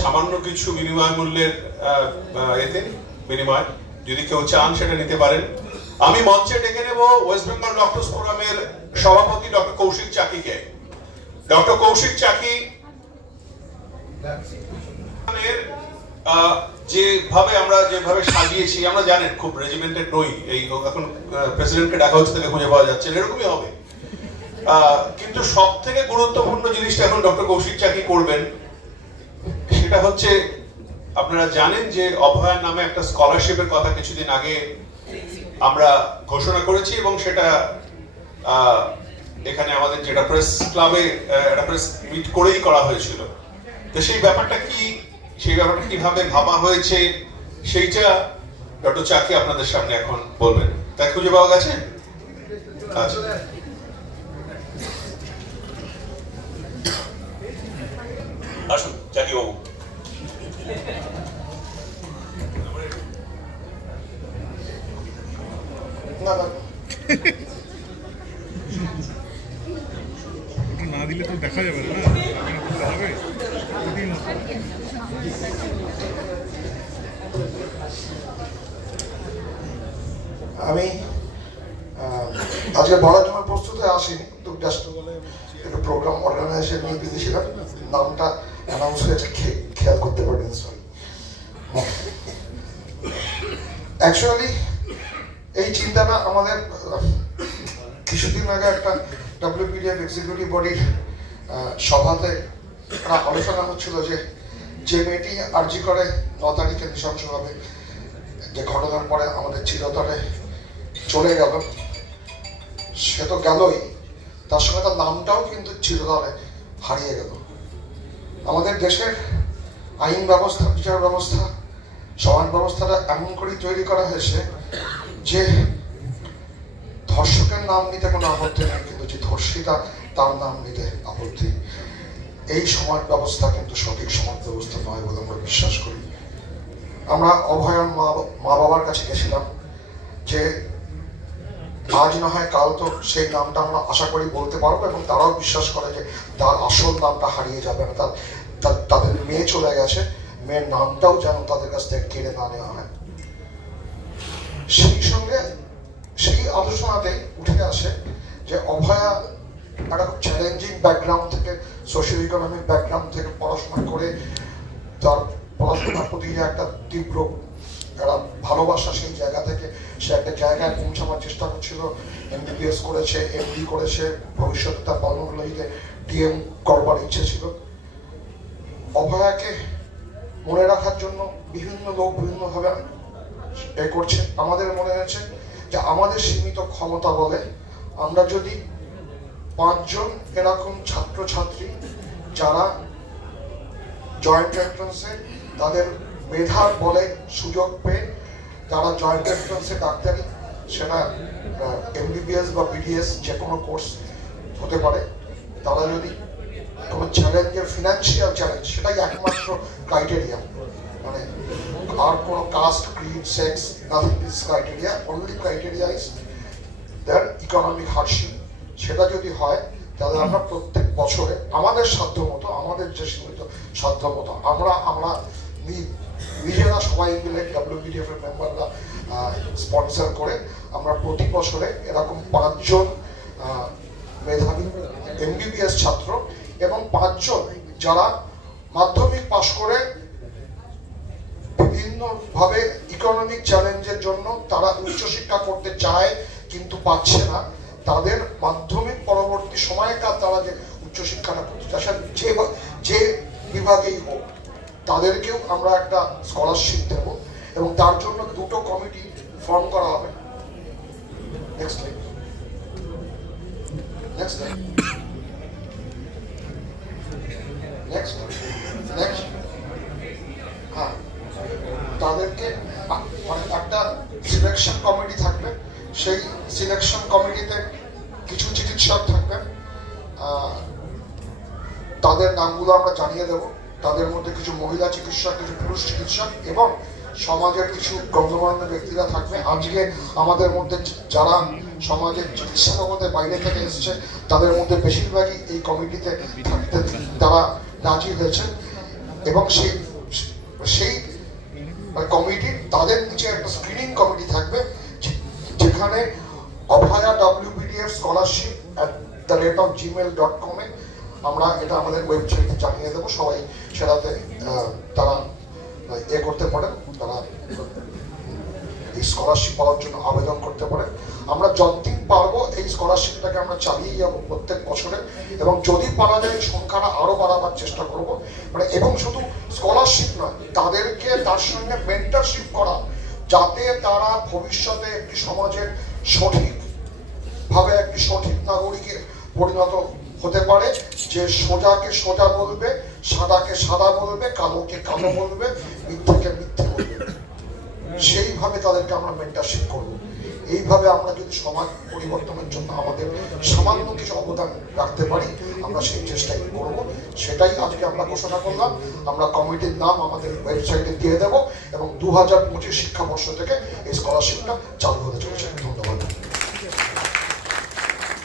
সামান্য কিছু বিনিময় মূল্যের এতে বিনিময় যদি কেউ চান সেটা নিতে পারেন। আমি মঞ্চে ডেকে নেব ওয়েস্ট বেঙ্গল ডক্টরস ফোরামের সভাপতি ডক্টর কৌশিক চাকিকে। ডক্টর কৌশিক চাকি যেভাবে সাজিয়েছি, আমরা জানেন খুব রেজিমেন্টেড নই, এই এখন প্রেসিডেন্টকে ডাকা হচ্ছে তাকে খুঁজে পাওয়া যাচ্ছে, এরকমই হবে। কিন্তু সব থেকে গুরুত্বপূর্ণ জিনিসটা এখন ডক্টর কৌশিক চাকি করবেন, সেটা হচ্ছে আপনারা জানেন যে অভয়ার নামে একটা স্কলারশিপের কথা কিছুদিন আগে আমরা ঘোষণা করেছি এবং সেটা এখানে আমাদের যেটা প্রেস ক্লাবে একটা প্রেস মিট করেই করা হয়েছিল। তো সেই ব্যাপারটা কিভাবে ভাবা হয়েছে সেইটা ডক্টর চাকি আপনাদের সামনে এখন বলবেন। তাই খুঁজে পাওয়া গেছে? আচ্ছা, আসুন চাকি বাবু। না দিলে তো দেখা যাবে না, হবে। আমি আজকে বলার জন্য প্রস্তুত হয়ে আসিনি, তো জাস্ট একটা প্রোগ্রাম অর্গানাইজেশন নিয়ে বিজি ছিলাম, নামটা অ্যানাউন্স হয়েছে খেয়াল করতে পারেন, সরি। অ্যাকচুয়ালি এই চিন্তাটা আমাদের কিছুদিন আগে একটা WPDF এক্সিকিউটিভ বডির সভাতে আলোচনা হচ্ছিল যে মেয়েটি আরজি করে 9 তারিখে নৃশংসভাবে যে ঘটনার পরে আমাদের চিরতরে চলে গেল, সে তো গেলই, তার সঙ্গে তার নামটাও কিন্তু চিরতরে হারিয়ে গেল। আমাদের দেশের আইন ব্যবস্থা, বিচার ব্যবস্থা, সমাজ ব্যবস্থাটা এমন করেই তৈরি করা হয়েছে যে ধর্ষকের নাম নিতে কোনো আপত্তি নেই, কিন্তু যে ধর্ষিতা তার নাম নিতে আপত্তি। এই সমাজ ব্যবস্থা কিন্তু সঠিক সমাজ ব্যবস্থা নয় বলে আমরা বিশ্বাস করি। আমরা অভয়ার মা বাবার কাছে গেছিলাম যে আজ না হয় কাল তো সেই নামটা আমরা আশা করি বলতে পারবো, এবং তারাও বিশ্বাস করে যে তার আসল নামটা হারিয়ে যাবে না, তাদের মেয়ে চলে গেছে, মেয়ের নামটাও যেন তাদের কাছ থেকে কেড়ে না নেওয়া হয়। সেই সঙ্গে সেই আলোচনাতে উঠে আসে যে অভয়া একটা খুব চ্যালেঞ্জিং ব্যাকগ্রাউন্ড থেকে, সোশিও ইকোনমিক ব্যাকগ্রাউন্ড থেকে পড়াশোনা করে তার পড়াশোনার প্রতি যে একটা তীব্র একটা ভালোবাসা, সেই জায়গা থেকে সে একটা জায়গায় পৌঁছাবার চেষ্টা করছিল। MBBS করেছে, MD করেছে, ভবিষ্যতে তার বায়োটেকনোলজিতে DM করবার ইচ্ছে ছিল। অভয়াকে মনে রাখার জন্য বিভিন্ন লোক বিভিন্নভাবে এ করছে। আমাদের মনে হয়েছে যে আমাদের সীমিত ক্ষমতা বলে আমরা যদি 5 জন এরকম ছাত্রছাত্রী যারা জয়েন্ট এন্ট্রান্সে তাদের মেধার বলে সুযোগ পেয়ে তারা জয়েন্ট এন্ট্রান্সে ডাক্তারি, সেটা MBBS বা BDS যে কোনো কোর্স হতে পারে, তারা যদি কোনো চ্যালেঞ্জের ফিনান্সিয়াল চ্যালেঞ্জ, সেটাই একমাত্র ক্রাইটেরিয়া, মানে আর কোনো caste, creed, sex, nothing is criteria, only criteria is their economic hardship. সেটা যদি হয় তাহলে আমরা প্রত্যেক বছরে আমাদের সাধ্য মতো, আমাদের যে সীমিত সাধ্য মতো আমরা নিজেরা সবাই মিলে WPDF এর মেম্বাররা স্পন্সর করে আমরা প্রতি বছরে এরকম 5 জন মেধাবী MBBS ছাত্র এবং 5 জন যারা মাধ্যমিক পাশ করে বিভিন্নভাবে ইকোনমিক চ্যালেঞ্জের জন্য তারা উচ্চশিক্ষা করতে চায় কিন্তু পাচ্ছে না, তাদের মাধ্যমিক পরবর্তী সময়কার তারা যে উচ্চশিক্ষাটা করতে চায় যে বিভাগেই হোক, তাদেরকেও আমরা একটা স্কলারশিপ দেব এবং তার জন্য 2টো কমিটি ফর্ম করা হবে। নেক্সট হ্যাঁ, তাদেরকে মানে একটা সিলেকশন কমিটি থাকবে, সেই সিলেকশন কমিটিতে কিছু চিকিৎসক থাকবেন, তাদের নামগুলো আমরা জানিয়ে দেব। তাদের মধ্যে কিছু মহিলা চিকিৎসক, কিছু পুরুষ চিকিৎসক এবং সমাজের কিছু গণ্যমান্য ব্যক্তিরা থাকবে। আজকে আমাদের মধ্যে যারা সমাজের চিকিৎসা জগতের বাইরে থেকে এসছে তাদের মধ্যে বেশিরভাগই এই কমিটিতে থাকতে তারা রাজি হয়েছে। এবং সেই কমিটি তাদের নিচে একটা স্ক্রিনিং কমিটি থাকবে যেখানে অভয়া WBDF scholarship@gmail.com আমরা এটা আমাদের ওয়েবসাইটে জানিয়ে দেবো, সবাই সেটাতে তারা করতে পারেন, তারা এই স্কলারশিপ পাওয়ার জন্য আবেদন করতে পারেন। আমরা যতদিন পারবো এই স্কলারশিপটাকে আমরা চালিয়ে যাবো প্রত্যেক বছরে, এবং যদি পারা যায় সংখ্যাটা আরো বাড়াবার চেষ্টা করব। মানে এবং শুধু স্কলারশিপ নয়, তাদেরকে তার সঙ্গে মেন্টরশিপ করা, যাতে তারা ভবিষ্যতে একটি সমাজের সঠিকভাবে একটি সঠিক নাগরিকে পরিণত হতে পারে, যে সোজাকে সোজা বলবে, সাদাকে সাদা বলবে, কালোকে কালো বলবে, মিথ্যেকে মিথ্যে বলবে, সেইভাবে তাদেরকে আমরা মেন্টরশিপ করবো। এইভাবে আমরা যদি সমাজ পরিবর্তনের জন্য আমাদের সামান্য কিছু অবদান রাখতে পারি, আমরা সেই চেষ্টাই করব। সেটাই আজকে আমরা ঘোষণা করলাম। আমরা কমিটির নাম আমাদের ওয়েবসাইটে দিয়ে দেব এবং 2025 শিক্ষাবর্ষ থেকে এই স্কলারশিপটা চালু হতে চলেছে।